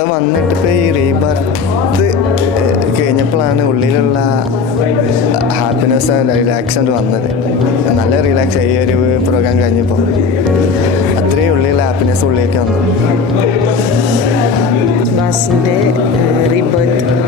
ഇവിടെ വന്നിട്ടിപ്പോൾ ഈ റീബർത്ത് കഴിഞ്ഞപ്പോഴാണ് ഉള്ളിലുള്ള ഹാപ്പിനെസ് റിലാക്സ് വന്നത്. നല്ല റിലാക്സ് ഈ ഒരു പ്രോഗ്രാം കഴിഞ്ഞപ്പോൾ അത്രയും ഉള്ളിലുള്ള ഹാപ്പിനെസ് ഉള്ളിലേക്ക് വന്നു. ബാസിൻ്റെ റീബർത്ത്